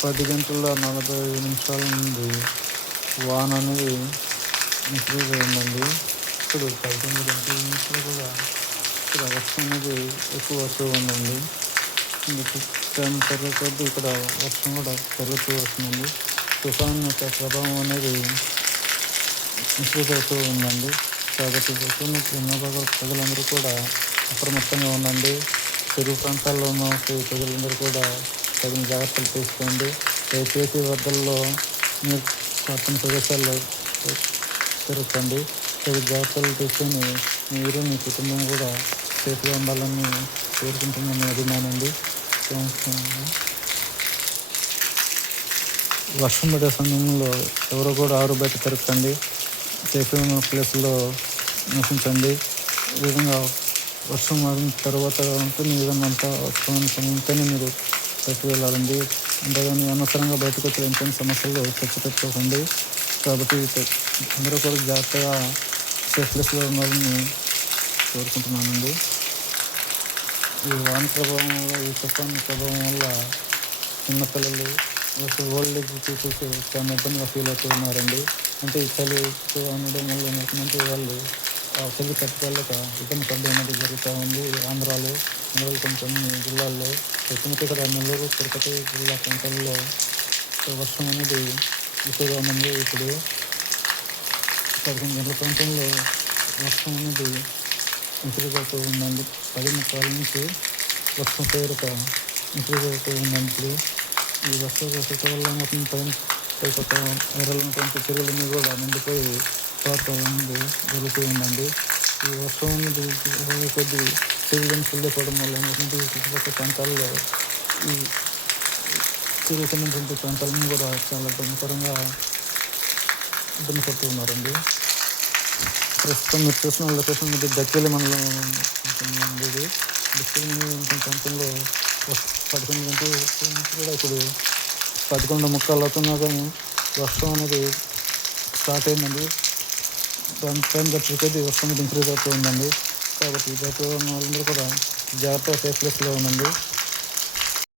10 గంటల 45 నిమిషాల నుండి వాన అనేది ఇంక్రీజ్ అయిందండి. ఇప్పుడు 11 గంటల నుంచి కూడా ఇక్కడ వర్షం అనేది ఎక్కువ వస్తూ ఉందండి. టైం పెరిగే కొద్దీ ఇక్కడ వర్షం కూడా పెరుగుతూ వస్తుందండి. తుఫాన్ యొక్క ప్రభావం అనేది ఇంక్రీజ్ అవుతూ ఉందండి. కాబట్టి ఉన్న ప్రజలందరూ కూడా అప్రమత్తంగా ఉండండి. చెరువు ప్రాంతాల్లో ఉన్న ప్రజలందరూ కూడా తగిన జాగ్రత్తలు తీసుకోండి. దయచేసి వరదల్లో మీరు పట్టణ ప్రదేశాల్లో తిరగండి. తగిన జాగ్రత్తలు తీసుకొని మీరు మీ కుటుంబం కూడా సేఫ్గా ఉండాలని కోరుకుంటున్నాను. అభిమానండి. వర్షం పడే సమయంలో ఎవరో కూడా ఆరు బయట తిరగండి. సేఫ్గా ఉన్న ప్లేస్లో నివసించండి. ఈ విధంగా వర్షం మారిన తర్వాత ఉంటుంది ఏదన్నా అంతా సమయంతోనే మీరు బయటకు వెళ్ళాలండి. అంతేగాని అనవసరంగా బయటకు వచ్చి ఎంతైనా సమస్యలు తెచ్చిపెట్టుకోకండి. కాబట్టి అందరూ కూడా జాగ్రత్తగా సేఫ్ ప్లేస్లో ఉండాలని కోరుకుంటున్నానండి. ఈ వాన ప్రభావం వల్ల, ఈ తుఫాన్ ప్రభావం వల్ల చిన్నపిల్లలు ఓల్డ్ ఏజ్ పీపుల్స్ చాలా ఇబ్బందిగా ఫీల్ అవుతూ ఉన్నారండి. అంటే ఈ చలి అనడం వల్ల ఏమవుతుందంటే వాళ్ళు ఆ చలి తట్టుకోలేక ఇబ్బంది పడడం అనేది జరుగుతూ ఉంది. ఆంధ్రాలో కొన్ని జిల్లాల్లో, ప్రస్తుతం ఇక్కడ నెల్లూరు, తిరుపతి జిల్లా ప్రాంతాల్లో వర్షం అనేది ఎక్కువగా ఉందండి. ఇప్పుడు 11 గంటల ప్రాంతంలో వర్షం అనేది ఇంక్రీజ్ అవుతూ ఉందండి. 10:30 నుంచి వర్షం తీవ్రత ఇంక్రీజ్ అవుతూ ఉందండి. ఇప్పుడు ఈ వర్షం వల్ల మొత్తం పైకొక వైరల్ ఉన్నటువంటి చెరువులన్నీ కూడా నిండిపోయి పారడం అనేది జరుగుతూ ఉందండి. ఈ వర్షం అనేది కొద్ది చెరువులను చెల్లిపోవడం వల్ల ఏమవుతుంది, చుట్టుపక్కల ప్రాంతాల్లో ఈ చెరువు ఉన్నటువంటి ప్రాంతాలను కూడా చాలా ఇబ్బందికరంగా ఇబ్బంది పడుతూ ఉన్నారండి. ప్రస్తుతం మీరు చూసిన లొకేషన్ ఇది డక్కేలి మండలం ఉంటుందండి. ఇది డక్కేలి మండలం ప్రాంతంలో 11 గంటల నుంచి కూడా ఇప్పుడు 11:30 అవుతున్నా కానీ వర్షం అనేది స్టార్ట్ అయిందండి. దాని టైం గడిచేది వర్షం అనేది ఇంక్రీజ్ అవుతూ ఉందండి. కాబట్టి బయట ఉన్న వాళ్ళందరూ కూడా జాగ్రత్తగా సేఫ్ ప్లేస్లో ఉండండి.